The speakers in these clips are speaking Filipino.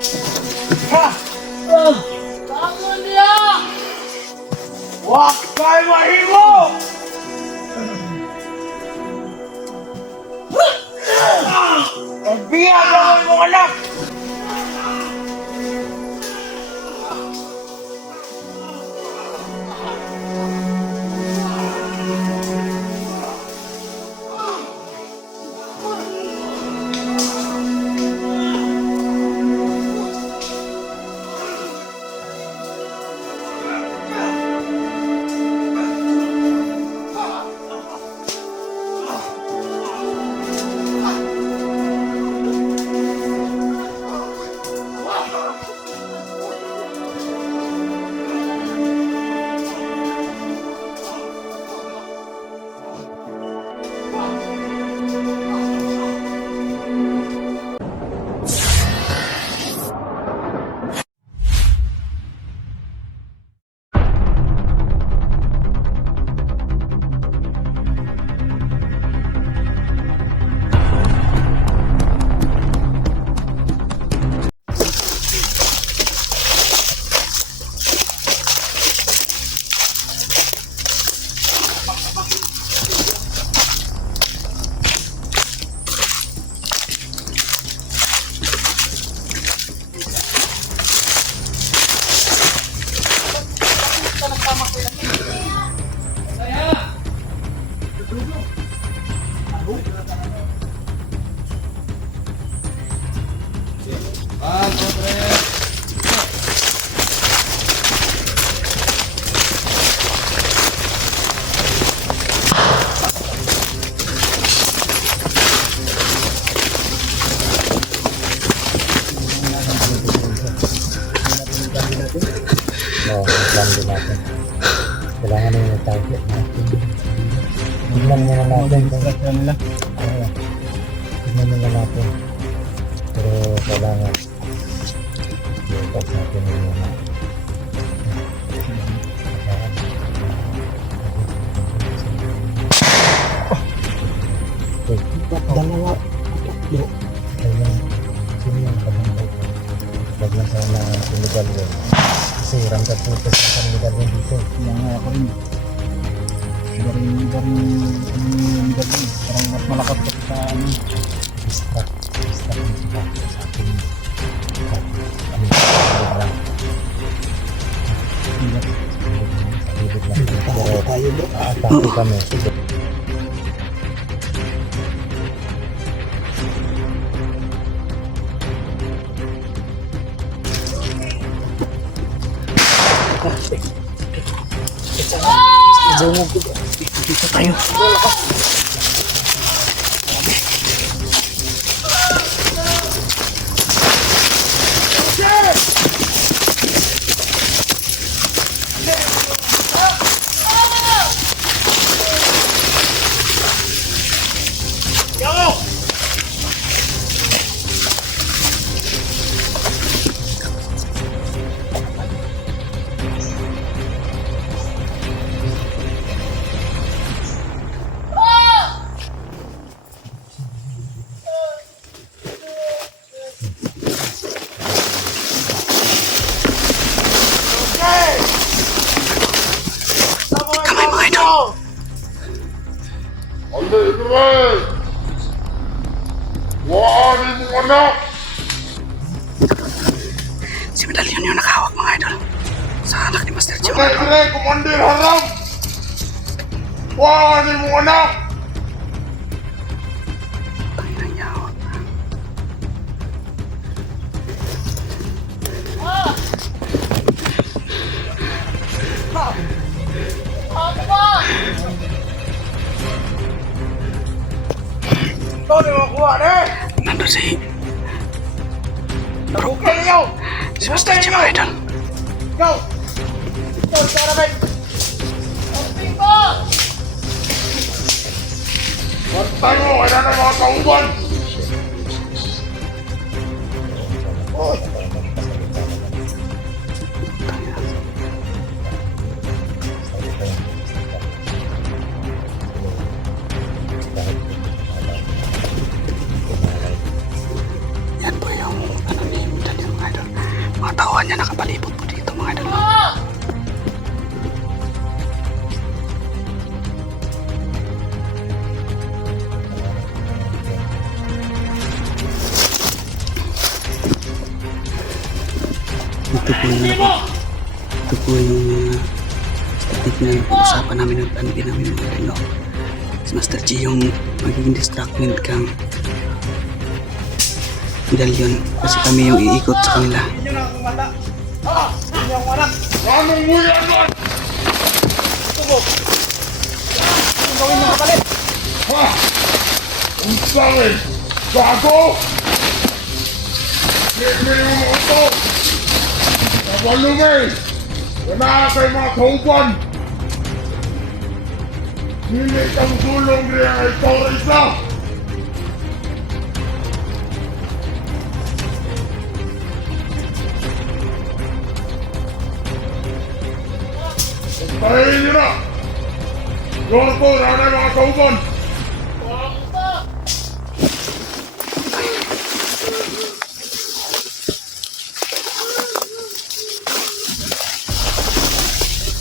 Ha! Bangon niya! Huwag kayo mahimo! Pagbiyak naman mong anak! Oo, plan din natin. Kailangan na yung target natin. Tignan muna natin. Oo. Tignan muna natin. Pero kailangan i-focus natin yung muna. Dalawa. Tatlo. Kaya, sino yung kamangkay ko? Huwag na sana illegal yun. Kasi ramdam po ito sa illegal yun dito. Kaya nga ako rin. Dari illegal yun. Parang mas malakas pa sa ano. Distract yung sila sa akin. Ano lang. Ibig lang. Pero aatake kami. Dito tayo. Anda Israel! Wari mo anak! Si Medallion yung nakahawak mga idol. Sa anak ni Master Joe. Anda Israel, Commander Haram! Wari mo anak! Ang ina niya hawak. Ito na makuha na eh! Nandun si Bukay ninyo! Master Joe mga idol. Go! Ito, Sarah Ben! Open ko! Bantay mo, kaya na mga kauban! Yan po yung ano ni Medallion mga idol. niya nakapalibot po dito mga idol. Po! Ito po yung static na usapan namin ng pamilya namin mga idol. Si Master G yung magiging distractment kang medalyon kasi kami yung iikot sa kanila. Inyo na akong mata. Inyo akong anak. Anong mo yan man? Tubog. Anong gawin mo kapalit? Ha? Ang sangin! Gago! Hindi mo mo ito! Nabalumay! Wala kay mga kauban! Hindi kang tulong niya ay Torisa! Tayo niyo na! Doon po, nanay mga kauban!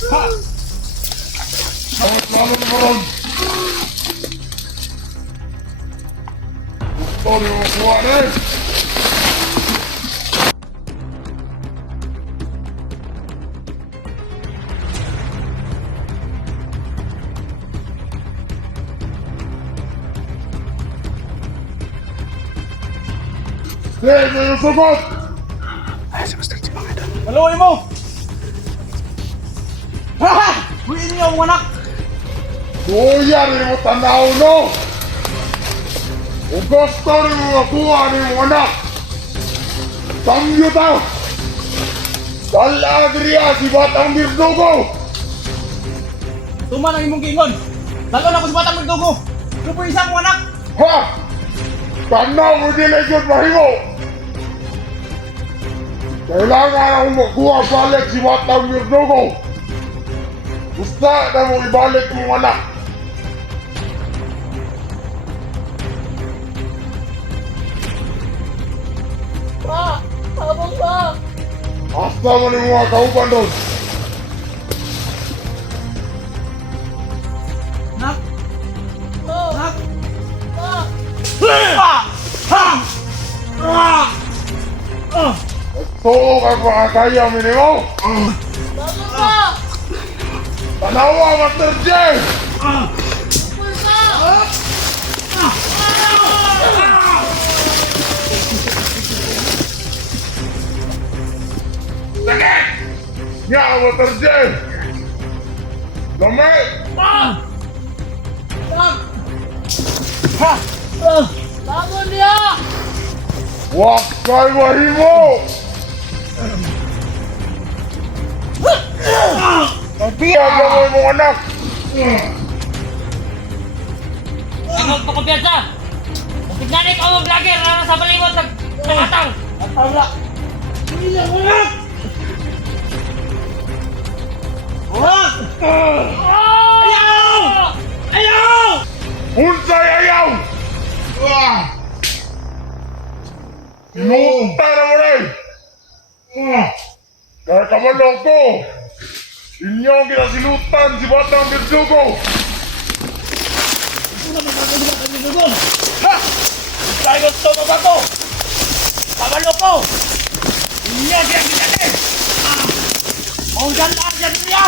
Po! Bakit lalo na ron? Gusto niyo makuha rin! Sige, may sagot! Ay, si Master G mga idol. Maluhin mo! Ha! Buhin niyo akong anak! Kuya, rin mo tanaw no! Kung gusto rin mo makuha ni mo anak! Tangyo ta! Daladriya si Batang Birdugo! Tuman ang imong gingon! Lalo na ko sa batang magdugo! Ito po isang akong anak! Ha! Tanaw mo din ay good mahimo! Kailangan akong makuha balik si Batang Birdugo! Gusto na mo ibalik mo anak! Pa! Habang pa! Hasta mo ni mga kauban doon! Anak! Po! Anak! Pa! Ha! Ha! Ah! Ah! Tuo ka mga kaya minimo! Bago pa! Tanawa, Master J! Pupul ka! Sakit! Nya, Master J! Lamay! Ha! Ah! Bago niya! Huwag kay mahimo! Magbiya ka mo yung anak! Huwag pa kumpiyansa! Tignan ikaw ang vlogger na nasa balimot nagkatang! At tawla! Hindi akong anak! Anak! Ayaw! Ayaw! Unsay ayaw! Inuunta na mo rin! Kaya kamalong ko! Inyo ang kinasilutan si Batang Birdugo! Ha! Tayo gusto mo ba ko? Pamalo ko! Hindi siya kinatin! Ang ganda siya niya!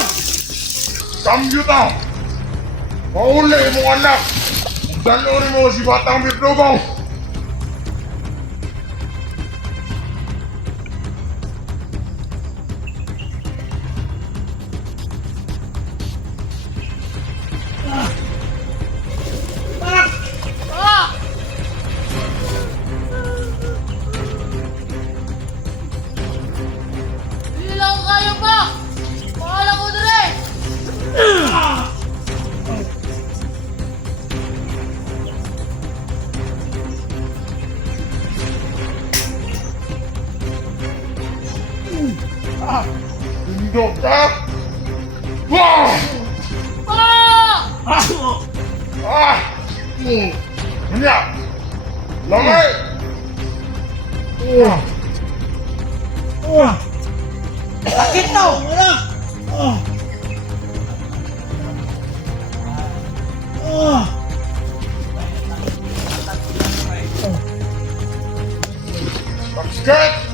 Kambyo ta! Mauli mo anak! Dalori mo si Batang Birdugo! Pa! Hindi lang ako kaya pa! Pangalan ko dire! Tindog ka! Wah! Pa! Ah! Kanya! Lamay! Sakit to! Sakit!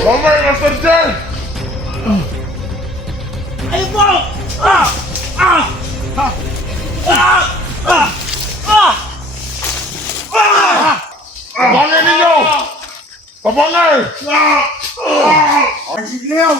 Mamay na sa dyan! Ayun po! Ah! Ah! Ah! Ah! Ah! Ah! Ah! Tabangin ninyo! Tabangin! Ang sigaw!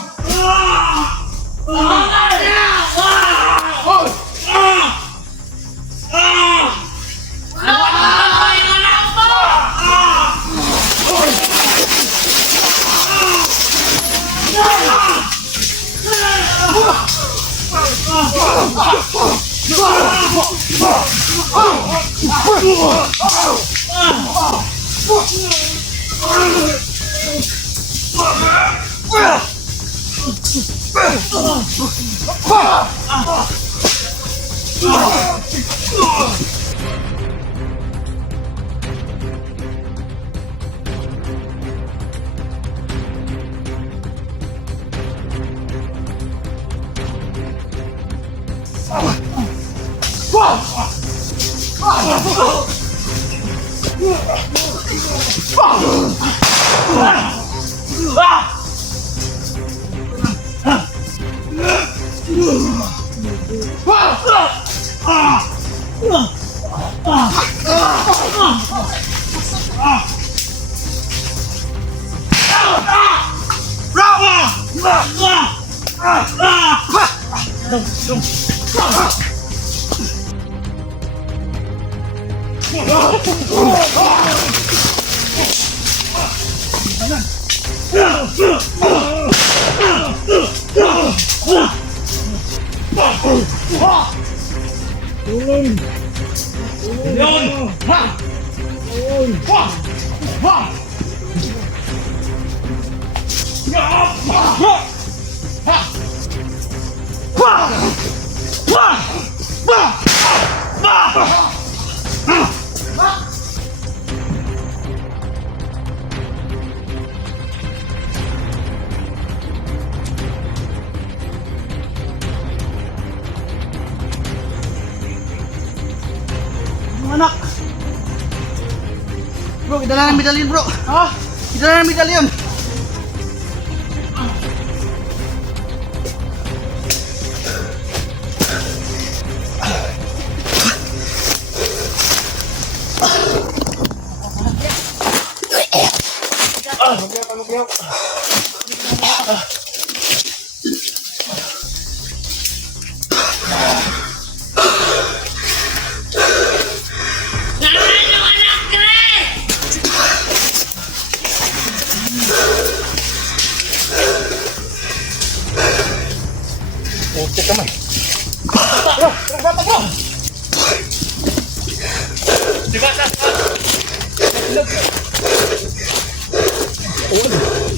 Anak! Bro, idala ng medalyon bro! Ha? Idala ng medalyon!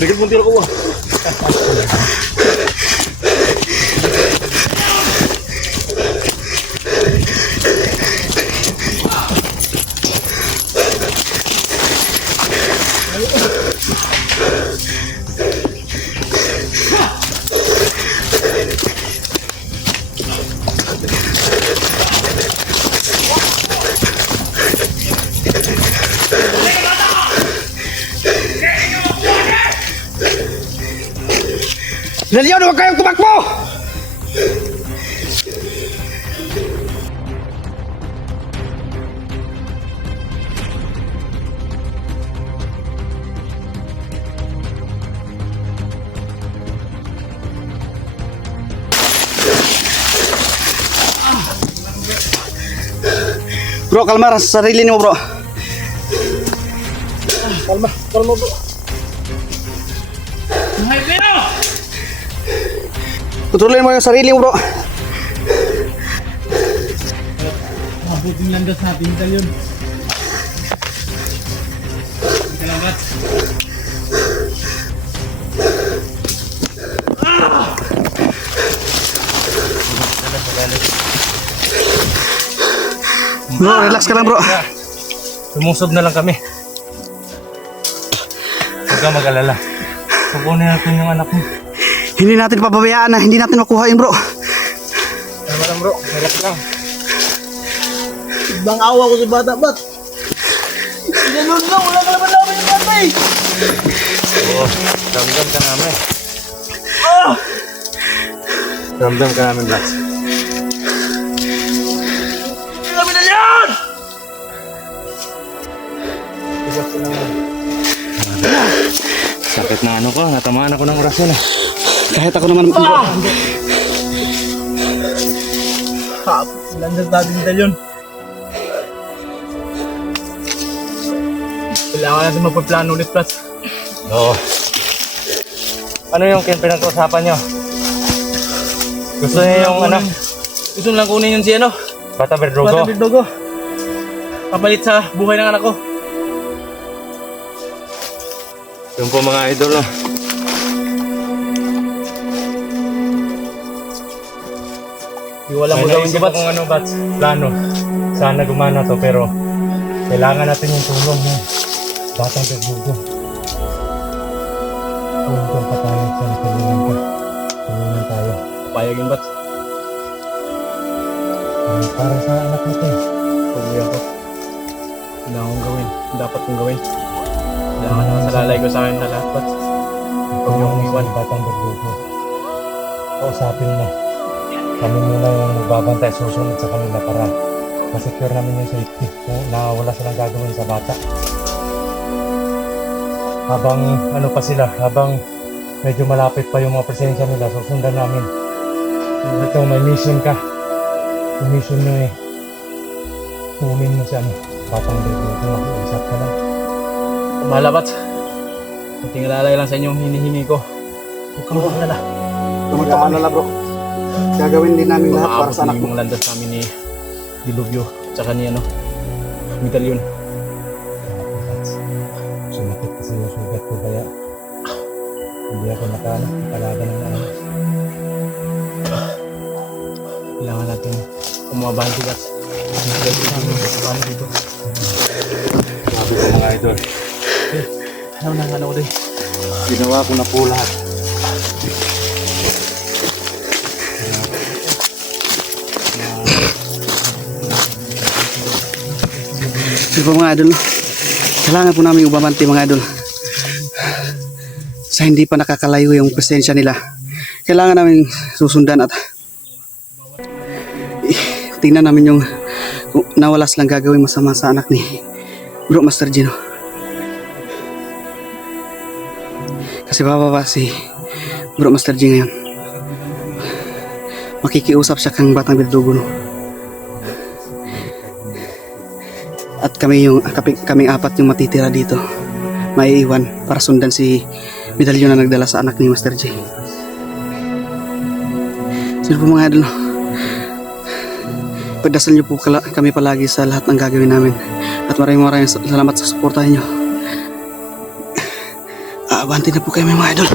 Dikit pun tiro ko ba? Medalyon, huwag kayong tumakbo! Bro, kalma sa sarili mo, bro. Kalma bro. Buhay kayo! Kontrolin mo yung sarili mo, bro. Mabuting landas natin yun. Salamat. Bro, relax ka lang, bro. Lumusob na lang kami. Huwag ka mag-alala. Kukunin natin yung anak mo. Hindi natin pababayaan na hindi natin makuha yun, bro. Kalma lang bro, relax lang. Ibang awa ko sa bata, bat? Ganun lang, wala ka naman namin yung bata eh! Oo, ramdam ka namin. Ramdam ka namin, Black. Hindi namin na yan! Sakit na ano ko, natamaan ako ng orasyon eh. Kahit ako naman, bro. Landas natin medalyon. Kailangan natin magpaplano ulit, Prats. Oo. Ano yung pinag-uusapan nyo? Gusto niyo yung ano? Gusto lang kunin yung si ano? Bata Verdugo? Bata Verdugo. Kapalit sa buhay ng anak ko. Yung po mga idol, no? Di wala mo May gawin naisip ko, Bats. akong ano, Bats, plano. Sana gumana to, pero kailangan natin yung tulong ng Batang Verdugo. Kung kung patayag sa natulungan ka, tulungan tayo. Payag yun, Bats. Para sa anak natin. Pagbuyan ko. Kailangan kong gawin. Dapat kong gawin. Kailangan naman sa lalay ko sa akin na lahat, Bats. Huwag yung iwan Batang Verdugo. Kausapin mo. Kami muna yung magbabantay susunod sa kanila para masecure namin yung safety kung wala silang gagawin sa bata. Habang ano pa sila, habang medyo malapit pa yung mga presensya nila, susundan namin. Ito, may mission ka. Yung mission nyo eh, kunin mo siya, Batang Verdugo, mag-uusap ka lang. Kumala, Bats. Kunting lalay lang sa inyong hinihingi ko. Huwag kang makalala. Huwag ka malala, bro. Gagawin din namin lahat para sa anak mo. Yung landas namin ni Diluvio. Tsaka ni ano, medalyon. Sumakit kasi yung sugat ko kaya hindi ako nakalaban ng ano. Kailangan natin kumabahan si Bats. Kumabahan dito. Sabi ko mga idol, Ano ko din. ginawa ko na po lahat. Sige po mga idol, kailangan po namin ubabanti mga idol. Sa hindi pa nakakalayo yung presensya nila, kailangan namin susundan at tingnan namin yung kung nawalas lang gagawin masama sa anak ni Bro Master Gino. Kasi bababa si Bro Master G ngayon. Makikiusap siya kang Batang Verdugo, no? At kaming apat yung matitira dito, maiiwan para sundan si medalyon na nagdala sa anak ni Master J. So po mga idol, pagdasal niyo po kami palagi sa lahat ng gagawin namin. At maraming salamat sa suportahan niyo. Abanti na po kayo mga idol.